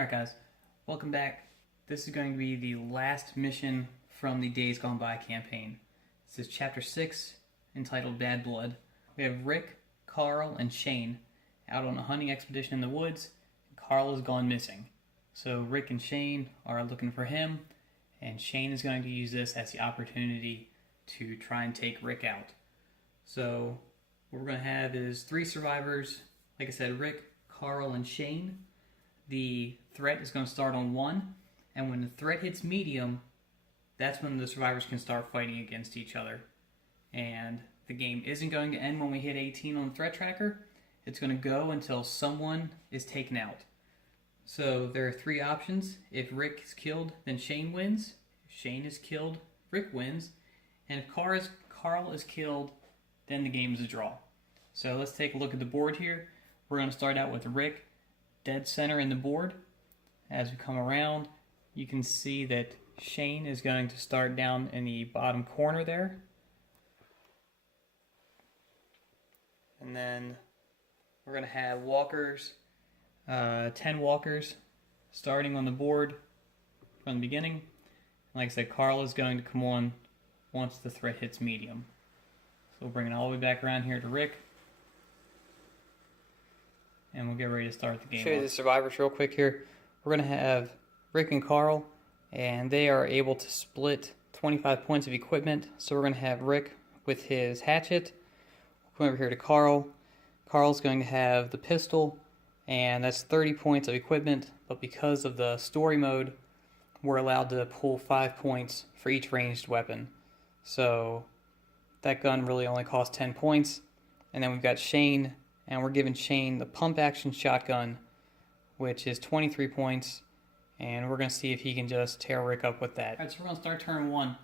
Alright guys, welcome back. This is going to be the last mission from the Days Gone By campaign. This is Chapter 6, entitled Bad Blood. We have Rick, Carl, and Shane out on a hunting expedition in the woods, and Carl has gone missing. So Rick and Shane are looking for him, and Shane is going to use this as the opportunity to try and take Rick out. So what we're going to have is 3 survivors, like I said, Rick, Carl, and Shane. The threat is going to start on 1, and when the threat hits medium, that's when the survivors can start fighting against each other. And the game isn't going to end when we hit 18 on the threat tracker. It's going to go until someone is taken out. So there are 3 options. If Rick is killed, then Shane wins. If Shane is killed, Rick wins. And if Carl is killed, then the game is a draw. So let's take a look at the board here. We're going to start out with Rick dead center in the board. As we come around, you can see that Shane is going to start down in the bottom corner there. And then we're going to have walkers, 10 walkers starting on the board from the beginning. Like I said, Carl is going to come on once the threat hits medium. So we'll bring it all the way back around here to Rick. And we'll get ready to start the game. Show you the survivors real quick here. We're going to have Rick and Carl, and they are able to split 25 points of equipment. So we're going to have Rick with his hatchet. We'll come over here to Carl. Carl's going to have the pistol, and that's 30 points of equipment. But because of the story mode, we're allowed to pull 5 points for each ranged weapon. So that gun really only costs 10 points. And then we've got Shane, and we're giving Shane the pump action shotgun, which is 23 points, and we're going to see if he can just tear Rick up with that. Alright, so we're going to start turn 1.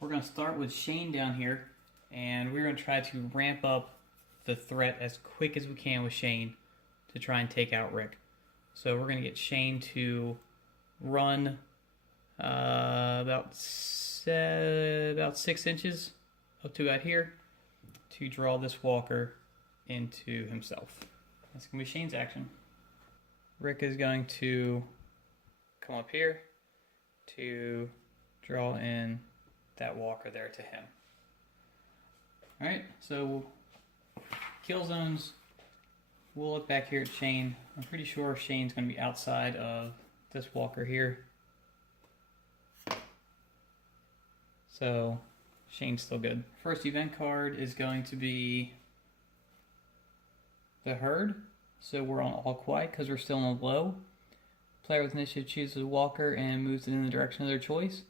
We're going to start with Shane down here, and we're going to try to ramp up the threat as quick as we can with Shane to try and take out Rick. So we're going to get Shane to run about 6 inches up to about here to draw this walker into himself. That's going to be Shane's action. Rick is going to come up here to draw in that walker there to him. Alright, so kill zones. We'll look back here at Shane. I'm pretty sure Shane's going to be outside of this walker here. So Shane's still good. First event card is going to be the herd, so we're on all quiet because we're still on low. Player with initiative chooses a walker and moves it in the direction of their choice,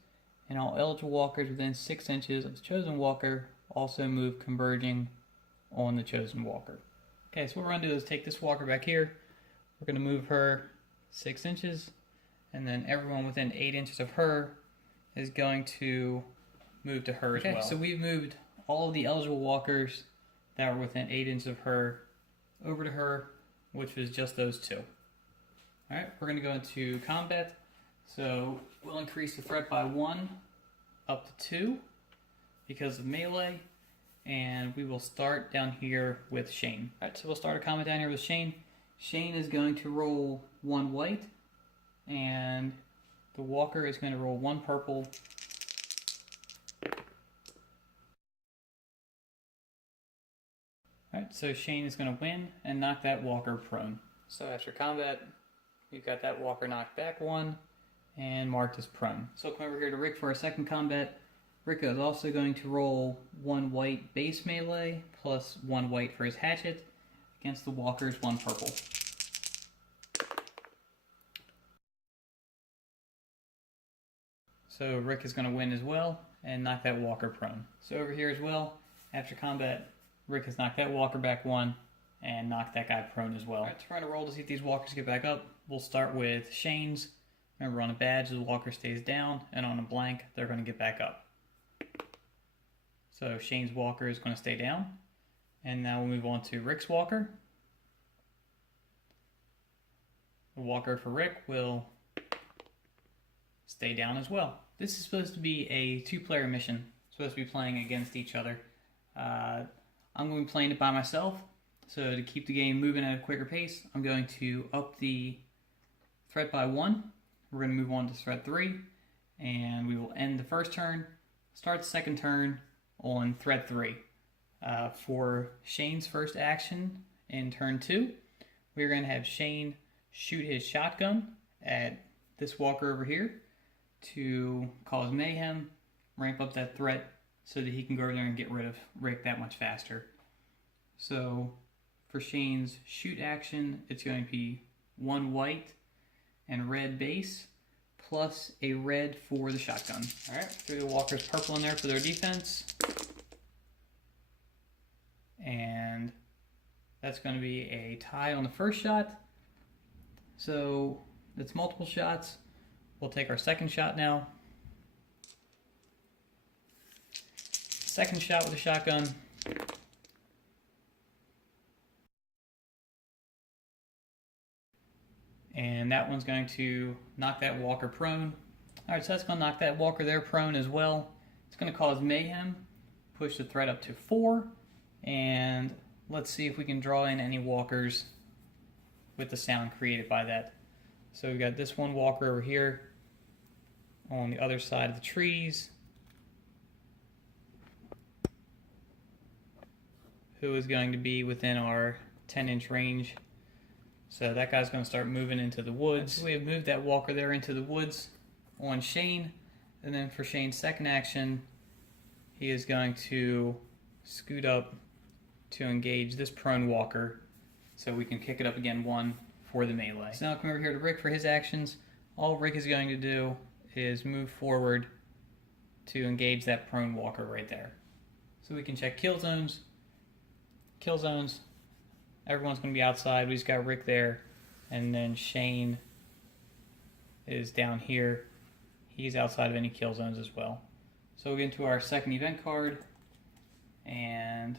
and all eligible walkers within 6 inches of the chosen walker also move converging on the chosen walker. Okay, so what we're going to do is take this walker back here. We're going to move her 6 inches, and then everyone within 8 inches of her is going to move to her as well. So we've moved all of the eligible walkers that were within 8 inches of her over to her, which was just those 2. Alright, we're going to go into combat. So we'll increase the threat by 1 up to 2 because of melee, and we will start down here with Shane. Alright, so we'll start a combat down here with Shane. Shane is going to roll 1 white, and the walker is going to roll 1 purple. Alright, so Shane is going to win and knock that walker prone. So after combat, we've got that walker knocked back 1 and marked as prone. So come over here to Rick for our second combat. Rick is also going to roll 1 white base melee plus 1 white for his hatchet against the walker's 1 purple. So Rick is going to win as well and knock that walker prone. So over here as well, after combat, Rick has knocked that walker back 1 and knocked that guy prone as well. Alright, trying to roll to see if these walkers get back up. We'll start with Shane's. Remember, on a badge, the walker stays down, and on a blank, they're going to get back up. So Shane's walker is going to stay down. And now we'll move on to Rick's walker. The walker for Rick will stay down as well. This is supposed to be a 2-player mission. Supposed to be playing against each other. I'm going to be playing it by myself, so to keep the game moving at a quicker pace, I'm going to up the threat by 1. We're going to move on to threat 3, and we will end the first turn, start the second turn on threat 3. For Shane's first action in turn 2, we're going to have Shane shoot his shotgun at this walker over here to cause mayhem, ramp up that threat so that he can go over there and get rid of Rick that much faster. So for Shane's shoot action, it's going to be 1 white and red base plus a red for the shotgun. Alright, threw the walkers purple in there for their defense. And that's going to be a tie on the first shot. So that's multiple shots. We'll take our second shot now. Second shot with a shotgun. And that one's going to knock that walker prone. Alright, so that's going to knock that walker there prone as well. It's going to cause mayhem, push the threat up to 4, and let's see if we can draw in any walkers with the sound created by that. So we've got this one walker over here on the other side of the trees, who is going to be within our 10-inch range. So that guy's going to start moving into the woods. So we have moved that walker there into the woods on Shane. And then for Shane's second action, he is going to scoot up to engage this prone walker so we can kick it up again 1 for the melee. So now come over here to Rick for his actions. All Rick is going to do is move forward to engage that prone walker right there. So we can check kill zones. Kill zones. Everyone's going to be outside. We just got Rick there. And then Shane is down here. He's outside of any kill zones as well. So we'll get into our second event card. And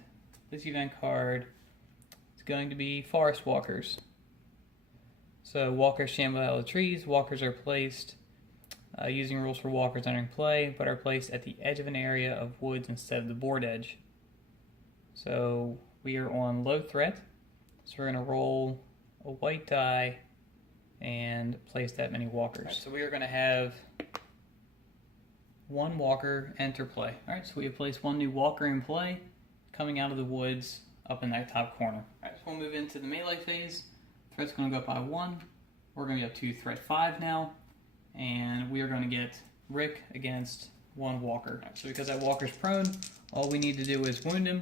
this event card is going to be Forest Walkers. So walkers shamble out of the trees. Walkers are placed using rules for walkers entering play, but are placed at the edge of an area of woods instead of the board edge. So we are on low threat. So we're going to roll a white die and place that many walkers. Right, so we are going to have 1 walker enter play. Alright, so we have placed 1 new walker in play coming out of the woods up in that top corner. Alright, so we'll move into the melee phase. Threat's going to go up by 1. We're going to be up to threat 5 now. And we are going to get Rick against 1 walker. Right, so because that walker's prone, all we need to do is wound him.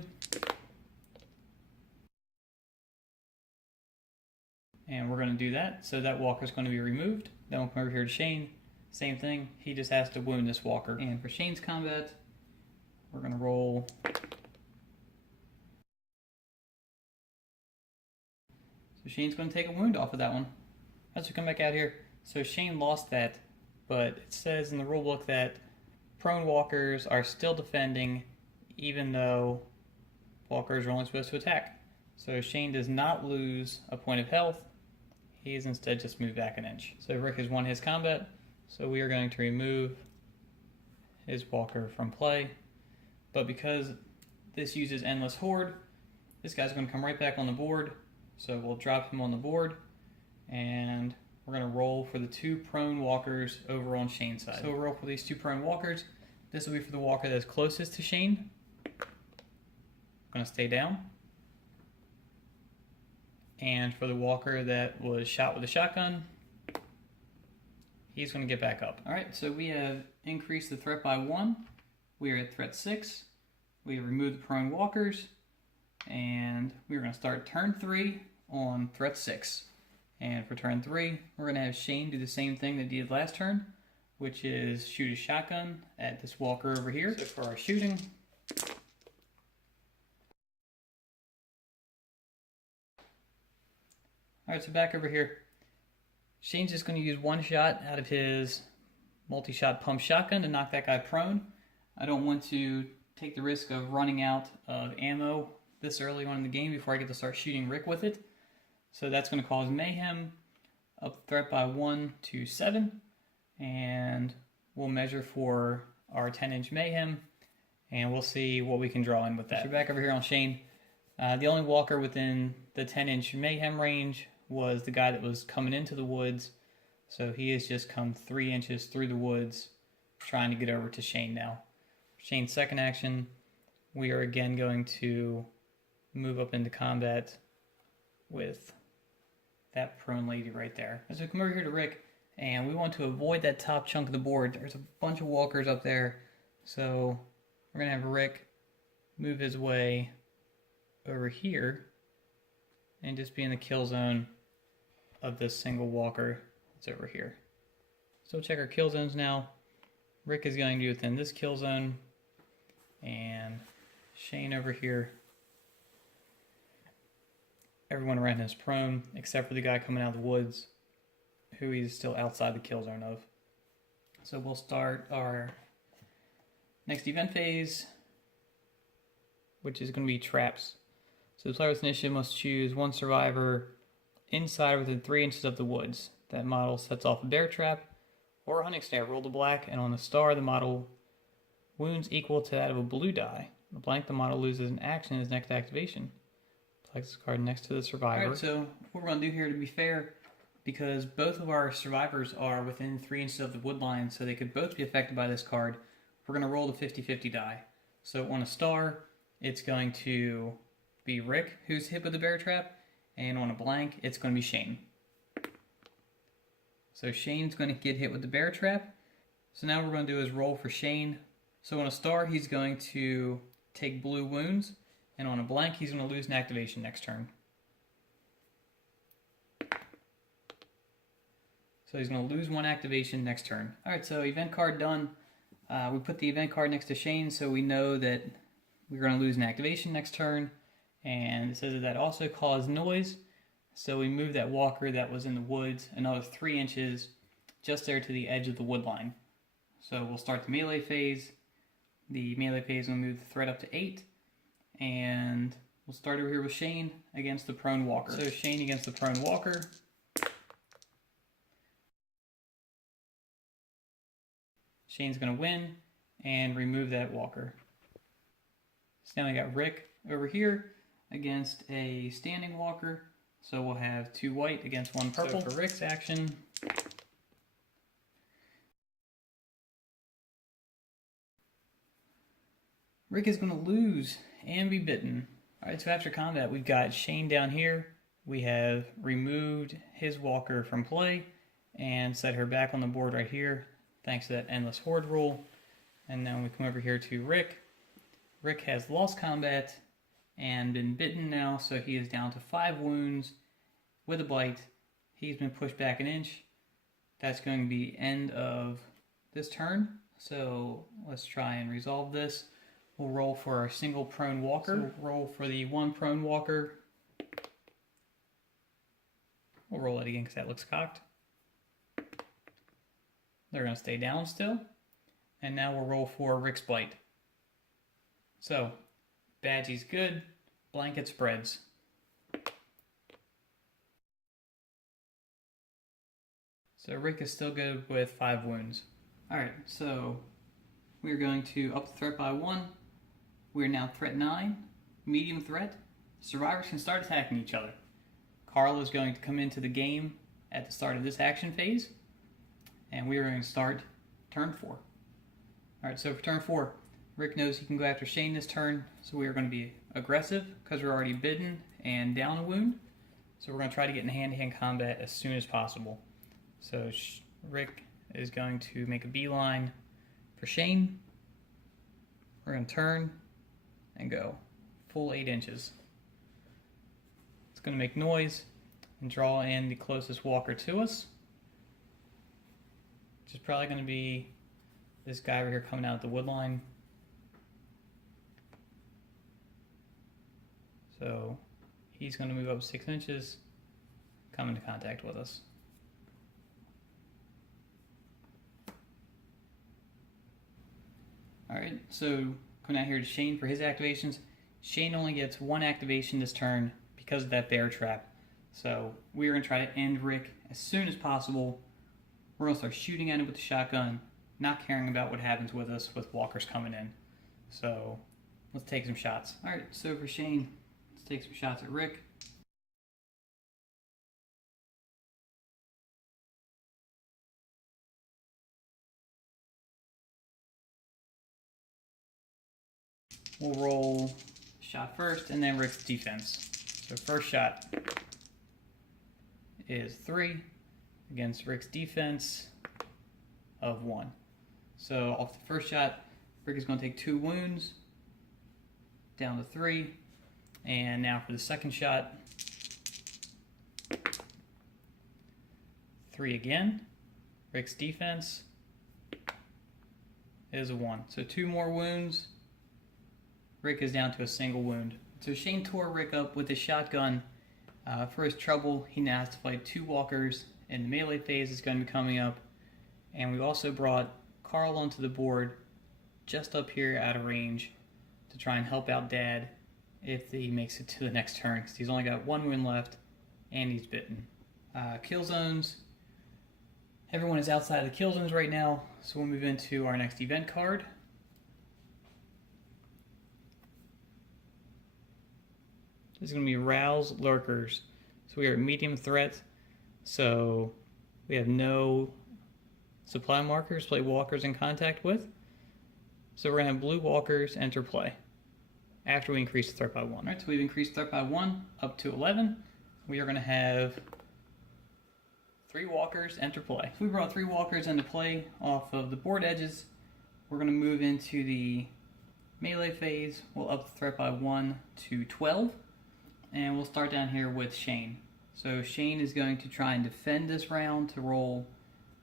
And we're going to do that. So that walker's going to be removed. Then we'll come over here to Shane. Same thing. He just has to wound this walker. And for Shane's combat, we're going to roll. So Shane's going to take a wound off of that one. Let's come back out here. So Shane lost that, but it says in the rulebook that prone walkers are still defending even though walkers are only supposed to attack. So Shane does not lose a point of health. He is instead just moved back an inch. So Rick has won his combat. So we are going to remove his walker from play. But because this uses Endless Horde, this guy's going to come right back on the board. So we'll drop him on the board. And we're going to roll for the 2 prone walkers over on Shane's side. So we'll roll for these 2 prone walkers. This will be for the walker that's closest to Shane. I'm going to stay down. And for the walker that was shot with a shotgun, he's going to get back up. Alright, so we have increased the threat by 1. We are at threat 6. We have removed the prone walkers. And we're going to start turn 3 on threat 6. And for turn 3, we're going to have Shane do the same thing that he did last turn, which is shoot a shotgun at this walker over here. So for our shooting, alright, so back over here. Shane's just going to use 1 shot out of his multi-shot pump shotgun to knock that guy prone. I don't want to take the risk of running out of ammo this early on in the game before I get to start shooting Rick with it. So that's going to cause mayhem, up threat by 1 to 7. And we'll measure for our 10-inch mayhem, and we'll see what we can draw in with that. So back over here on Shane. The only walker within the 10-inch mayhem range was the guy that was coming into the woods. So he has just come 3 inches through the woods trying to get over to Shane now. Shane's second action, we are again going to move up into combat with that prone lady right there. So we come over here to Rick, and we want to avoid that top chunk of the board. There's a bunch of walkers up there, so we're going to have Rick move his way over here and just be in the kill zone of this single walker that's over here. So we'll check our kill zones now. Rick is going to be within this kill zone, and Shane over here. Everyone around him is prone, except for the guy coming out of the woods, who he's still outside the kill zone of. So we'll start our next event phase, which is going to be traps. So the player with initiative must choose one survivor inside or within 3 inches of the woods. That model sets off a bear trap or a hunting snare. Roll the black, and on the star, the model wounds equal to that of a blue die. On the blank, the model loses an action in his next activation. Place this card next to the survivor. Alright, so what we're going to do here, to be fair, because both of our survivors are within 3 inches of the wood line, so they could both be affected by this card, we're going to roll the 50-50 die. So on a star, it's going to be Rick, who's hit with the bear trap, and on a blank, it's going to be Shane. So Shane's going to get hit with the bear trap. So now what we're going to do is roll for Shane. So on a star, he's going to take blue wounds, and on a blank, he's going to lose an activation next turn. So he's going to lose 1 activation next turn. Alright, so event card done. We put the event card next to Shane, so we know that we're going to lose an activation next turn. And it says that also caused noise. So we move that walker that was in the woods another 3 inches just there to the edge of the wood line. So we'll start the melee phase. The melee phase will move the threat up to 8. And we'll start over here with Shane against the prone walker. So Shane against the prone walker. Shane's going to win and remove that walker. So now we got Rick over here against a standing walker. So we'll have 2 white against 1 purple. So for Rick's action, Rick is going to lose and be bitten. Alright, so after combat, we've got Shane down here. We have removed his walker from play and set her back on the board right here, thanks to that endless horde rule. And then we come over here to Rick. Rick has lost combat and been bitten now, so he is down to 5 wounds with a bite. He's been pushed back an inch. That's going to be end of this turn. So let's try and resolve this. We'll roll for our single prone walker. So we'll roll for the 1 prone walker. We'll roll it again because that looks cocked. They're going to stay down still. And now we'll roll for Rick's bite. So, Badgie's good, blanket spreads. So Rick is still good with 5 wounds. Alright, so we're going to up the threat by 1. We're now threat 9, medium threat. Survivors can start attacking each other. Carl is going to come into the game at the start of this action phase, and we are going to start turn 4. Alright, so for turn 4, Rick knows he can go after Shane this turn, so we are going to be aggressive because we're already bitten and down a wound. So we're going to try to get in hand-to-hand combat as soon as possible. So Rick is going to make a beeline for Shane. We're going to turn and go full 8 inches. It's going to make noise and draw in the closest walker to us, which is probably going to be this guy over here coming out of the wood line. So he's going to move up 6 inches, come into contact with us. Alright, so coming out here to Shane for his activations. Shane only gets 1 activation this turn because of that bear trap. So we're going to try to end Rick as soon as possible. We're going to start shooting at him with the shotgun, not caring about what happens with us with walkers coming in. So let's take some shots. Alright, so for Shane, let's take some shots at Rick. we'll roll shot first and then Rick's defense. So first shot is 3 against Rick's defense of 1. So off the first shot, Rick is going to take 2 wounds, down to 3. And now for the second shot, 3 again. Rick's defense is a 1. So 2 more wounds. Rick is down to a single wound. So Shane tore Rick up with his shotgun. For his trouble, he now has to fight 2 walkers, and the melee phase is going to be coming up. And we've also brought Carl onto the board just up here out of range to try and help out Dad if he makes it to the next turn, because he's only got 1 wound left and he's bitten. Kill zones. Everyone is outside of the kill zones right now, so we'll move into our next event card. This is going to be Rouse Lurkers. So we are medium threat, so we have no supply markers, play walkers in contact with. So we're going to have blue walkers enter play after we increase the threat by 1. All right, so we've increased threat by 1 up to 11. We are going to have 3 walkers enter play. So we brought 3 walkers into play off of the board edges. We're going to move into the melee phase. We'll up the threat by 1 to 12. And we'll start down here with Shane. So Shane is going to try and defend this round to roll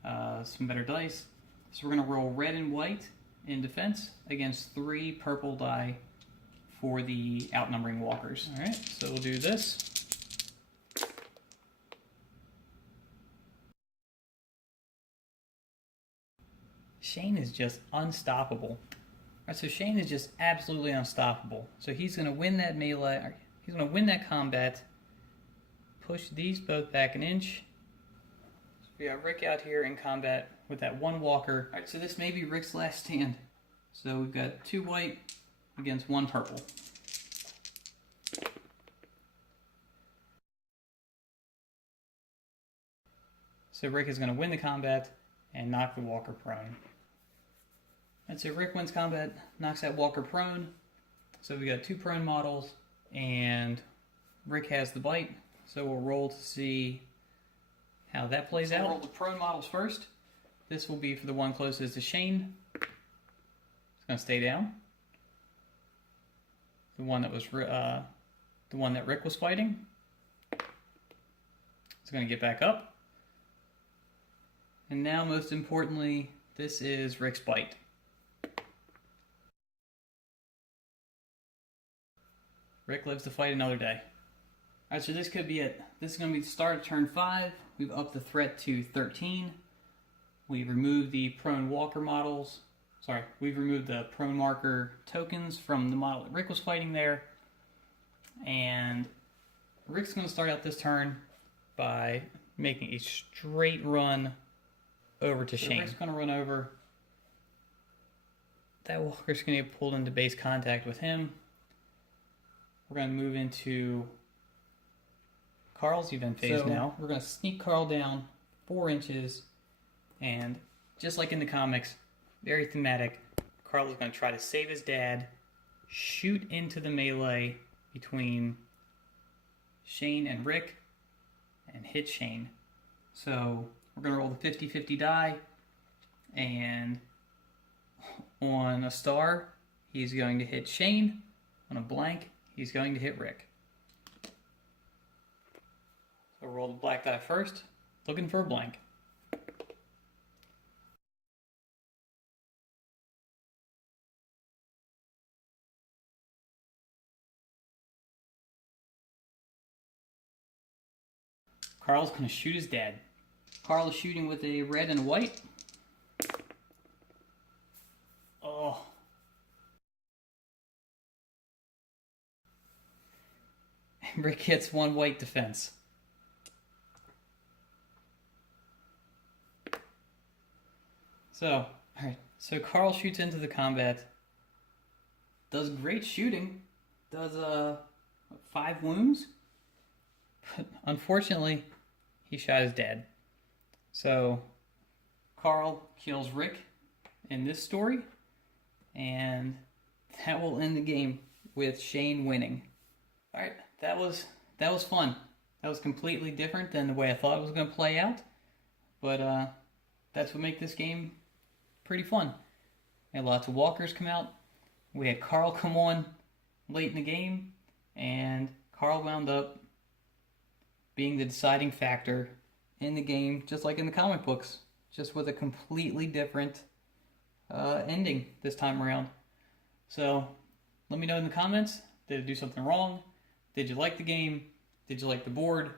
some better dice. So we're going to roll red and white in defense against 3 purple die for the outnumbering walkers. All right, so we'll do this. Shane is just unstoppable. All right, so Shane is just absolutely unstoppable. So he's going to win that melee. He's going to win that combat. Push these both back an inch. So we got Rick out here in combat with that 1 walker. All right, so this may be Rick's last stand. So we've got 2 white against 1 purple. So Rick is going to win the combat and knock the walker prone. And so Rick wins combat, knocks that walker prone. So we got 2 prone models, and Rick has the bite. So we'll roll to see how that plays out. We'll roll the prone models first. This will be for the one closest to Shane. It's going to stay down. The one that was the one that Rick was fighting. It's going to get back up. And now, most importantly, this is Rick's bite. Rick lives to fight another day. Alright, so this could be it. This is going to be the start of turn 5. We've upped the threat to 13. We've removed the prone walker models. Sorry, we've removed the prone marker tokens from the model that Rick was fighting there. And Rick's going to start out this turn by making a straight run over to Shane. Rick's going to run over. That walker's going to get pulled into base contact with him. We're going to move into Carl's event phase now. We're going to sneak Carl down 4 inches, and just like in the comics, very thematic, Carl is going to try to save his dad, shoot into the melee between Shane and Rick, and hit Shane. So we're going to roll the 50-50 die, and on a star, he's going to hit Shane. On a blank, he's going to hit Rick. So roll the black die first, looking for a blank. Carl's going to shoot his dad. Carl is shooting with a red and white. Oh. And Rick hits 1 white defense. So, alright. So Carl shoots into the combat. Does great shooting. Does 5 wounds. But unfortunately, he shot his dad. So Carl kills Rick in this story, and that will end the game with Shane winning. All right, that was fun. That was completely different than the way I thought it was going to play out, but that's what makes this game pretty fun. We had lots of walkers come out. We had Carl come on late in the game, and Carl wound up being the deciding factor in the game, just like in the comic books, just with a completely different ending this time around. So let me know in the comments, did I do something wrong? Did you like the game? Did you like the board?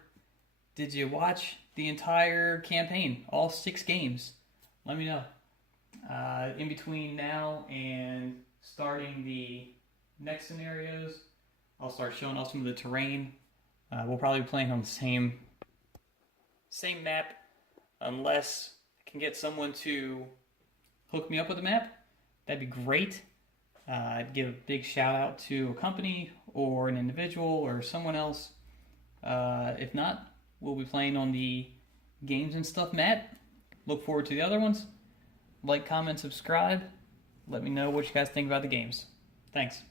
Did you watch the entire campaign, all 6 games? Let me know. In between now and starting the next scenarios, I'll start showing off some of the terrain. We'll probably be playing on the same map, unless I can get someone to hook me up with a map. That'd be great. I'd give a big shout out to a company or an individual or someone else. If not, we'll be playing on the Games and Stuff map. Look forward to the other ones. Like, comment, subscribe. Let me know what you guys think about the games. Thanks.